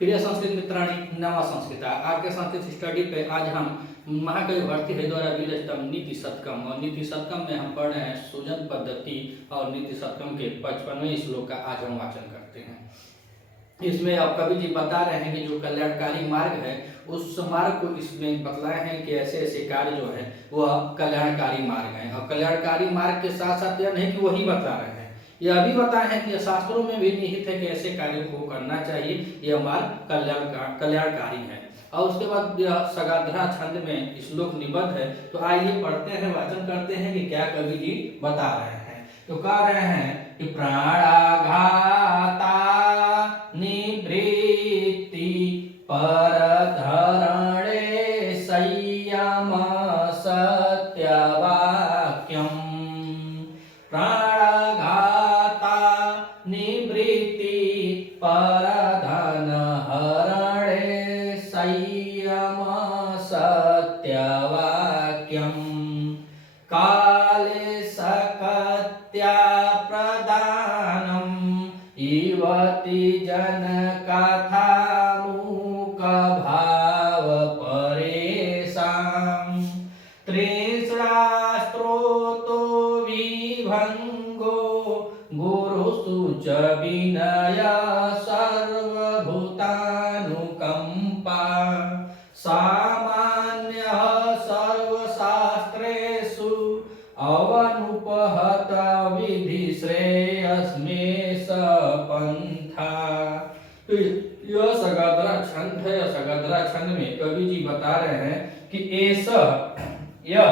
प्रिय संस्कृत मित्राणी नवा संस्कृता आपके संस्कृत स्टडी पे आज हम महाकवि भारतीहरि द्वारा विरचित नीति शतकम और नीति शतकम में हम पढ़ रहे हैं सुजन पद्धति और नीति शतकम के 55वें श्लोक का आज हम वाचन करते हैं। इसमें अब कवि जी बता रहे हैं कि जो कल्याणकारी मार्ग है उस मार्ग को इसमें बतलाए हैं कि ऐसे ऐसे कार्य जो है वह कल्याणकारी मार्ग है। और कल्याणकारी मार्ग के साथ साथ यह नहीं कि वही बता रहे हैं, यह भी बताए हैं कि शास्त्रों में भी निहित है कि ऐसे कार्यों को करना चाहिए, यह मार्ग कल्याणकारी है। और उसके बाद यह सगाधरा छंद में श्लोक निबद्ध है। तो आइए पढ़ते हैं, वाचन करते हैं कि क्या कवि जी बता रहे हैं। तो कह रहे हैं कि प्राणाघाता निवृत्ति परधरणे संयम सत्यवाक्यम। निवृत्ति परधन हरणे संयम सत्यवाक्यम। काले सकत्या प्रदानम इवति जन कथा मूक भाव परेशान। त्रिशास्त्रोतो विभंगो गुरुसु च विनय सर्वभूतानुकंपा। सामान्यः सर्वशास्त्रेषु अवनुपहत विधि श्रेयस्मे पंथा। तो यह सगाधरा छंद है। सगाधरा छंद में कवि जी बता रहे हैं कि ऐसा यह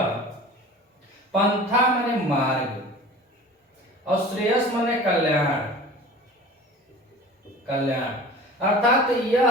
पंथा माने मार्ग और श्रेयस माने कल्याण। अर्थात यह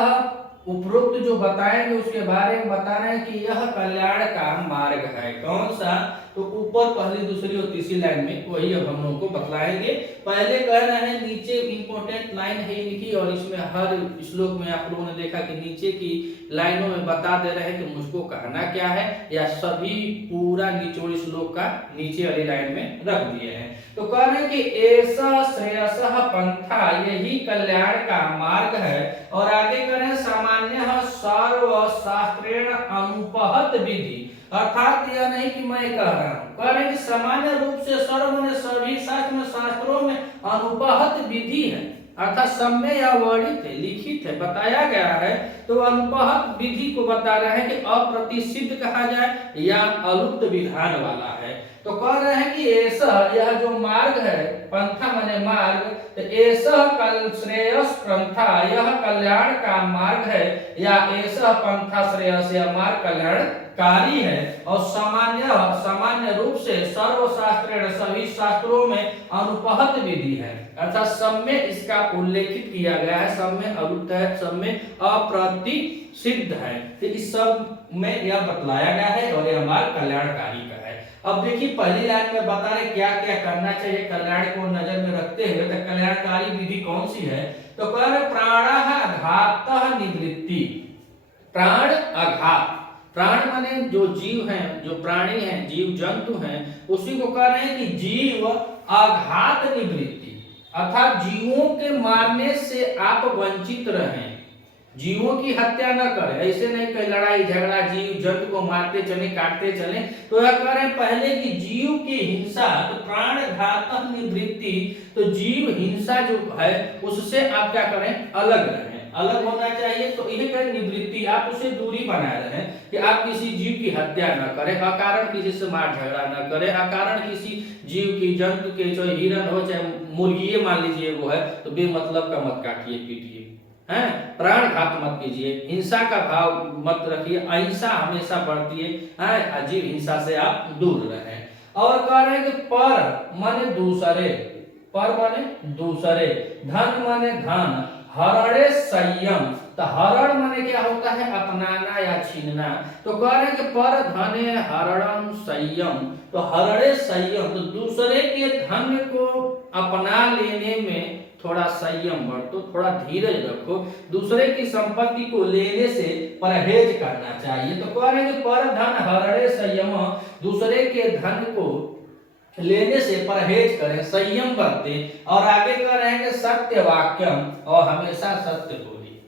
उपरोक्त जो बताएंगे उसके बारे में बता रहे हैं कि यह कल्याण का मार्ग है। कौन सा? तो ऊपर पहली दूसरी और तीसरी लाइन में वही अब हम लोगों को बतलाएंगे। पहले कह रहे हैं, नीचे इंपॉर्टेंट लाइन है इनकी, और इसमें हर श्लोक में आप लोगों ने देखा कि नीचे की लाइनों में बता दे रहे हैं कि मुझको कहना क्या है, या सभी पूरा निचोड़ श्लोक का नीचे वाली लाइन में रख दिए हैं। तो कह रहे हैं कि ऐसा श्रेयसः पंथा, यही कल्याण का मार्ग है। और आगे कह रहे हैं सामान्य सर्वशास्त्रेण अनुपहत विधि। अर्थात यह नहीं कि मैं कह रहा हूं, कह रहे हैं कि सामान्य रूप से सर्व ने सभी शास्त्रों में अनुपहत विधि है। अर्थात सब में यह वर्णित है, लिखित है, बताया गया है। तो अनुपहत विधि को बता रहे हैं कि अप्रतिसिद्ध कहा जाए या अलुप्त विधान वाला है। तो कह रहे हैं कि ऐसा यह जो मार्ग है, पंथा माने मार्ग, तो ऐसा कल श्रेयस पंथा, यह कल्याण का मार्ग है, या ऐसा पंथा श्रेयस यह मार्ग कल्याणकारी है। और सामान्य रूप से सर्वशास्त्रेण सभी शास्त्रों में अनुपहत विधि है। अर्थात सब में इसका उल्लेखित किया गया है, सब में अलुप्त है, सब में अप्रतिसिद्ध है। तो इस सब में यह बतलाया गया है और यह मार्ग कल्याणकारी का है। अब देखिए पहली लाइन में बता रहे क्या क्या करना चाहिए कल्याण को नजर में रखते हुए। तो कल्याणकारी विधि कौन सी है? तो कह रहे प्राणाघातः निवृत्ति। प्राण आघात, प्राण माने जो जीव हैं, जो प्राणी हैं, जीव जंतु हैं, उसी को कह रहे हैं कि जीव आघात निवृत्ति। अर्थात जीवों के मारने से आप वंचित रहें, जीवों की हत्या न करें। ऐसे नहीं कि लड़ाई झगड़ा जीव जंतु को मारते चले, काटते चले। तो यह कह रहे हैं पहले कि जीव की हिंसा, तो प्राण घातः निवृत्ति, तो जीव हिंसा जो है उससे आप क्या करें? अलग रहें, अलग होना चाहिए। तो यही करें निवृत्ति, आप उसे दूरी बनाए रहें कि आप किसी जीव की हत्या न करें, अकारण किसी से मार झगड़ा न करें, अकारण किसी जीव की जंतु के, चाहे हिरण हो चाहे मुर्गी मान लीजिए वो है, तो बेमतलब का मत काटिए पीटिए, हैं, प्राण घात मत कीजिए, हिंसा का भाव मत रखिए, अहिंसा हमेशा बढ़ती है, अजीब हिंसा से आप दूर रहें। और कह रहे हैं कि पर माने दूसरे, पर माने दूसरे, धन माने धन, हरणे संयम, तो हरण माने क्या होता है? अपनाना या छीनना। तो कह रहे हैं कि पर धने हरणम संयम, तो हरणे संयम, तो दूसरे के धन को अपना लेने में थोड़ा संयम बरतो, थोड़ा धीरज रखो, दूसरे की संपत्ति को लेने से परहेज करना चाहिए। तो कह रहे हैं कि पर धन हरणे संयम, दूसरे के धन को लेने से परहेज करें, संयम बरतें। और आगे कह रहे हैं कि सत्य वाक्यम, और हमेशा सत्य बोलिए,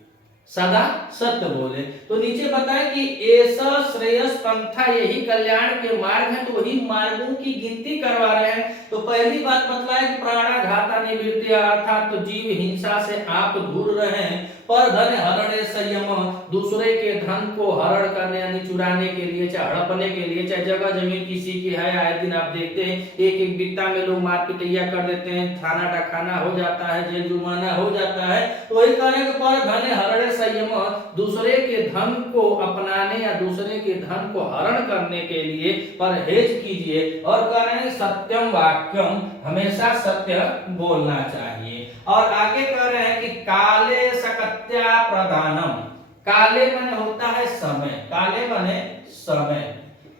सदा सत्य बोले। तो नीचे बताए कि ऐसा श्रेयस पंथा, यही कल्याण के मार्ग है, तो वही मार्गों की गिनती करवा रहे हैं। तो पहली बात बतलाए कि प्राणाघाता निवृत्ति, अर्थात तो जीव हिंसा से आप दूर रहें। पर धन हरणे संयम, दूसरे के धन को हरण करने यानी चुराने के लिए, चाहे हड़पने के लिए, चाहे जगह जमीन किसी की है, आए दिन आप देखते हैं एक एक बित्ता में लोग मार पिटैया कर देते हैं, थाना डखाना हो जाता है, जेल जुर्माना हो जाता है। तो वही करें कि पर धन हरणे संयम, दूसरे के धन को अपनाने या दूसरे के धन को हरण करने के लिए परहेज कीजिए। और कह रहे हैं सत्यम वाक्यम, हमेशा सत्य बोलना चाहिए। और आगे कह रहे हैं कि काले सकत्या प्रदानम, काले माने होता है समय, काले माने समय,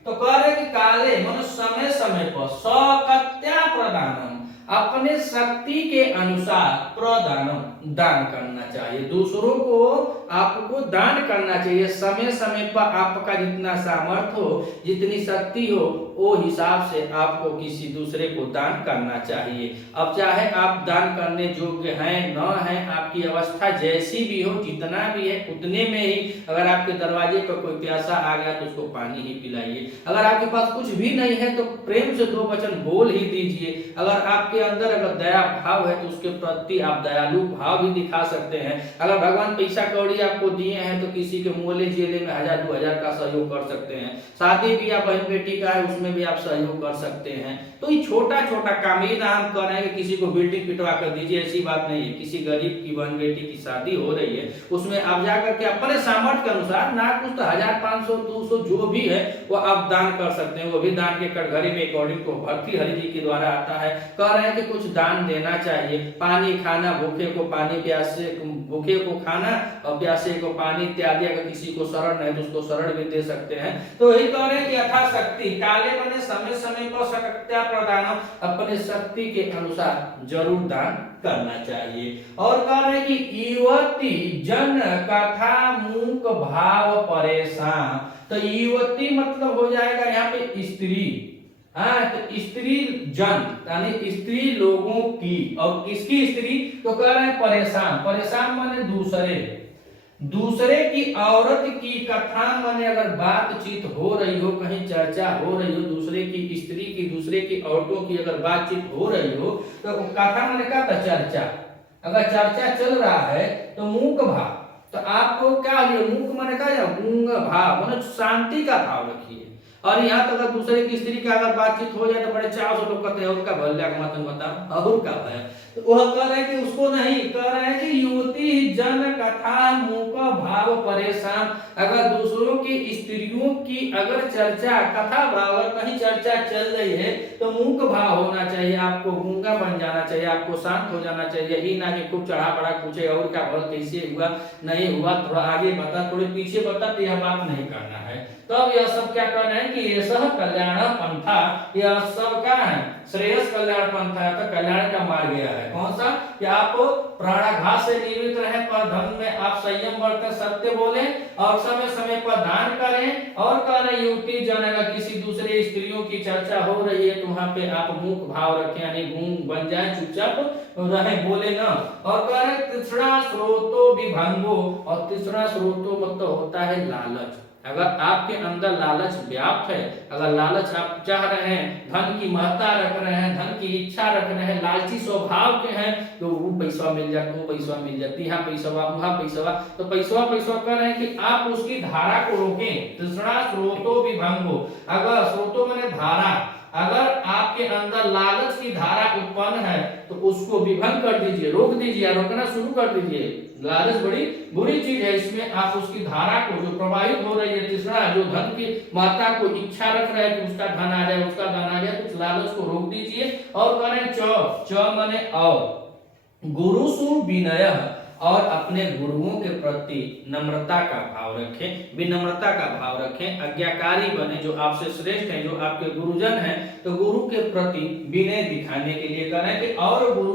तो कह रहे हैं कि काले माने समय समय पर, सकत्या प्रदानम, अपने शक्ति के अनुसार, प्रदानम दान करना चाहिए, दूसरों को आपको दान करना चाहिए। समय समय पर आपका जितना सामर्थ्य हो, जितनी शक्ति हो, वो हिसाब से आपको किसी दूसरे को दान करना चाहिए। अब चाहे आप दान करने योग्य हैं न हैं, आपकी अवस्था जैसी भी हो, जितना भी है उतने में ही, अगर आपके दरवाजे पर कोई प्यासा आ गया तो उसको पानी ही पिलाइए। अगर आपके पास कुछ भी नहीं है तो प्रेम से दो वचन बोल ही दीजिए। अगर आपके अंदर अगर दया भाव है तो उसके प्रति आप दयालु भाव भी दिखा सकते हैं। अगर भगवान पैसा कौड़ी आपको दिए हैं तो किसी के मोले जेले में 1000-2000 का सहयोग कर सकते हैं। शादी भी आप बहन बेटी का है उसमें भी आप सहयोग कर सकते हैं। तो ये छोटा छोटा काम, ये ना हम कह रहे हैं कि किसी को बिल्डिंग पिटवा कर दीजिए, ऐसी बात नहीं है। किसी गरीब की बहन बेटी की शादी हो रही है, उसमें आप जाकर के अपने सामर्थ्य के अनुसार, ना कुछ तो 1000, 500, 200 जो भी है वो आप दान कर सकते हैं। वो भी दान के कटघरे में अकॉर्डिंग टू भक्ति हरि जी के द्वारा आता है। कह रहे हैं कि कुछ दान देना चाहिए, पानी खाना, भूखे को पानी, प्यासे भूखे को खाना और प्यासे को पानी इत्यादि। अगर किसी को शरण है तो उसको शरण भी दे सकते हैं। तो यही कह रहे हैं कि यथाशक्ति, काले माने समय समय पर सकत्या प्रदान, अपने शक्ति के अनुसार जरूर दान करना चाहिए। और कह रहे हैं कि युवती जन कथा मूक भाव परेशान, तो युवती मतलब हो जाएगा यहाँ पे स्त्री। हाँ, तो स्त्री जन यानी स्त्री लोगों की, और किसकी स्त्री, तो कह रहे हैं परेशान, परेशान माने दूसरे, दूसरे की औरत की कथा माने अगर बातचीत हो रही हो, कहीं चर्चा हो रही हो, दूसरे की स्त्री की, दूसरे की औरतों की अगर बातचीत हो रही हो, तो कथा माने क्या था, चर्चा। अगर चर्चा चल रहा है तो मूक भाव, तो आपको क्या लिया, मूक माने क्या, मूंग भाव माने शांति का भाव रखिए। और यहाँ तक अगर दूसरे की स्त्री का अगर बातचीत हो जाए तो बड़े चाव से लोग कहते हैं और का भल्या का मतन बताओ, और का है, तो वह कह रहे हैं कि उसको नहीं, कह रहे हैं कि युवती जन कथा मूक भाव परेशान, अगर दूसरों की स्त्रियों की अगर चर्चा, कथा भाव, अगर कहीं चर्चा चल रही है तो मूक भाव होना चाहिए, आपको गूंगा बन जाना चाहिए, आपको शांत हो जाना चाहिए। ही ना कि खूब चढ़ा पड़ा पूछे और का भल कैसे हुआ, नहीं हुआ, थोड़ा आगे बता, थोड़े पीछे बता, तो यह बात नहीं करना है। तो अब यह सब क्या कर रहे हैं कि ये सब कल्याण पंथा, यह सब क्या है, श्रेयस कल्याण पंथा है, तो कल्याण का मार्ग गया है। कौन सा, कि आप प्राणाघात से निवृत्त रहे, पर धर्म में आप संयम बरतें, सत्य बोले, और समय समय पर दान करें। और कह रहे युवती जन अगर किसी दूसरे स्त्रियों की चर्चा हो रही है तो वहां पे आप मूक भाव रखें, यानी गूंग बन जाए, चुपचाप रहे, बोले ना। और कह रहे तीसरा स्रोतो विभंगो, और तीसरा स्रोतो मतलब होता है लालच। अगर आपके अंदर लालच व्याप्त है, अगर लालच आप चाह रहे हैं, धन की महत्ता रख रहे हैं, धन की इच्छा रख रहे हैं, लालची स्वभाव के हैं, तो वो पैसा मिल जाता, वो पैसा मिल जाती, यहाँ पैसा वहां पैसा, तो पैसा कर रहे हैं कि आप उसकी धारा को रोकें। तीसरा स्रोतो विभंगो, अगर स्रोतो माने धारा, अगर आपके अंदर लालच की धारा उत्पन्न है तो उसको विभंग कर दीजिए, रोक दीजिए, रोकना शुरू कर दीजिए। लालच बड़ी बुरी चीज है, इसमें आप उसकी धारा को जो प्रवाहित हो रही है, तीसरा जो धन की मात्रा को इच्छा रख रहा है कि उसका धन आ जाए, उसका धन आ जाए, तो लालच को रोक दीजिए। और करें च माने और, गुरुसु विनय, और अपने गुरुओं के प्रति नम्रता का भाव रखें, विनम्रता का भाव रखें, आज्ञाकारी बने, जो आपसे श्रेष्ठ हैं, जो आपके गुरुजन हैं, तो गुरु के प्रति विनय दिखाने के लिए करें कि और गुरु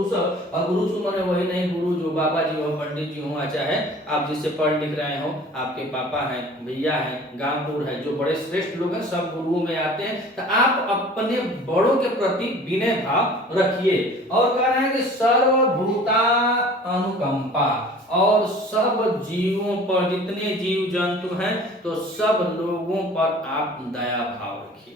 माने वही नहीं, गुरु जो बाबा जी हो, पंडित जी हो, चाहे आप जिससे पढ़ लिख रहे हो, आपके पापा हैं, भैया हैं, गांव है, जो बड़े श्रेष्ठ लोग हैं, सब गुरुओं में आते हैं। तो आप अपने बड़ों के प्रति विनय भाव रखिए। और कह रहे हैं कि सर्वभूता अनुकंपा, और सब जीवों पर, जितने जीव जंतु हैं तो सब लोगों पर आप दया भाव रखिए।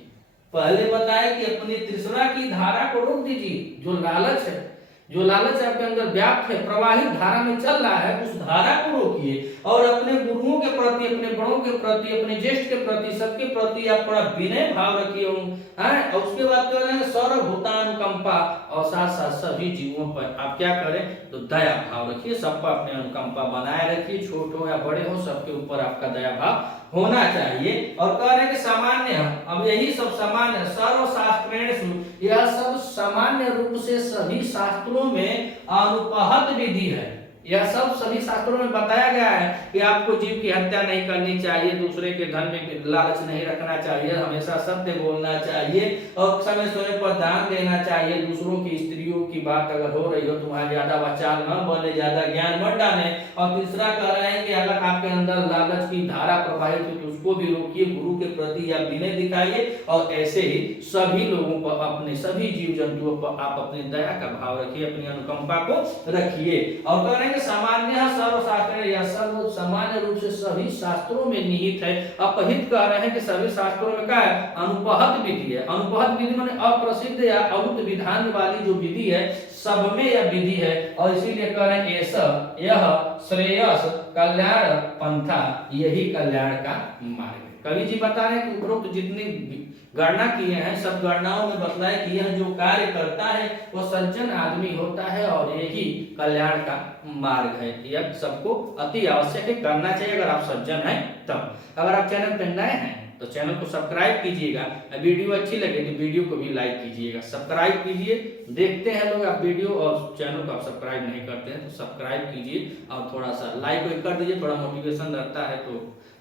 पहले बताया कि अपनी तृष्णा की धारा को रोक दीजिए, जो लालच है, जो लालच आपके अंदर व्याप्त है, प्रवाहित धारा में चल रहा है, उस धारा को रोकिए और अपने गुरुओं के प्रति, अपने बड़ों के प्रति, अपने ज्येष्ठ के प्रति, सबके प्रति आप बड़ा विनय भाव रखिए। और उसके बाद कह रहे हैं सर्वभूतानुकंपा, और साथ साथ सभी जीवों पर आप क्या करें तो दया भाव रखिए, सब पर अपने अनुकंपा बनाए रखिए, छोटे हो या बड़े हो सबके ऊपर आपका दया भाव होना चाहिए। और कह रहे हैं कि सामान्य, अब यही सब सामान्य, सर्वशास्त्रेषु, यह सब सामान्य रूप से सभी शास्त्रों में अनुपहत विधि है। यह सब सभी शास्त्रों में बताया गया है कि आपको जीव की हत्या नहीं करनी चाहिए, दूसरे के धन में लालच नहीं रखना चाहिए, हमेशा सत्य बोलना चाहिए और समय समय पर दान देना चाहिए, दूसरों की स्त्रियों की बात अगर हो रही हो तो वहां ज्यादा वाचाल न बने, ज्यादा ज्ञान मत डालें। और तीसरा कह रहे हैं कि अगर आपके अंदर लालच की धारा प्रवाहित हो तो उसको भी रोकिए, गुरु के प्रति आप विनय दिखाइए और ऐसे ही सभी लोगों पर, अपने सभी जीव जंतुओं पर आप अपनी दया का भाव रखिए, अपनी अनुकंपा को रखिए। और कह रहे हैं सामान्य सर्वशास्त्र, यह सर्व सामान्य रूप से सभी शास्त्रों में निहित है। अपहित कह रहे हैं कि सभी शास्त्रों में क्या है, अनुपहत विधि है। अनुपहत विधि माने अप्रसिद्ध या अवुत विधान वाली जो विधि है सब में यह विधि है, और इसीलिए कह रहे हैं ऐसा यह श्रेयस कल्याण पंथा, यही कल्याण का मार्ग है। कवि जी बता रहे हैं कि उपरोक्त जितनी गणना किए हैं सब गणनाओं में बतलाए कि यह जो कार्य करता है वो सज्जन आदमी होता है और यही कल्याण का मार्ग है। यह सबको अति आवश्यक है, करना चाहिए अगर आप सज्जन हैं तब। अगर आप चैनल पर नए हैं तो चैनल को सब्सक्राइब कीजिएगा, वीडियो अच्छी लगे तो वीडियो को भी लाइक कीजिएगा, सब्सक्राइब कीजिए। देखते हैं लोग आप वीडियो और चैनल को आप सब्सक्राइब नहीं करते हैं तो सब्सक्राइब कीजिए और थोड़ा सा लाइक भी कर दीजिए, थोड़ा मोटिवेशन रहता है तो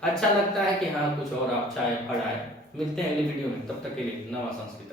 अच्छा लगता है कि हाँ कुछ और अच्छा है, पढ़ाए। मिलते हैं अगली वीडियो में, तब तक के लिए नवा संस्कृत।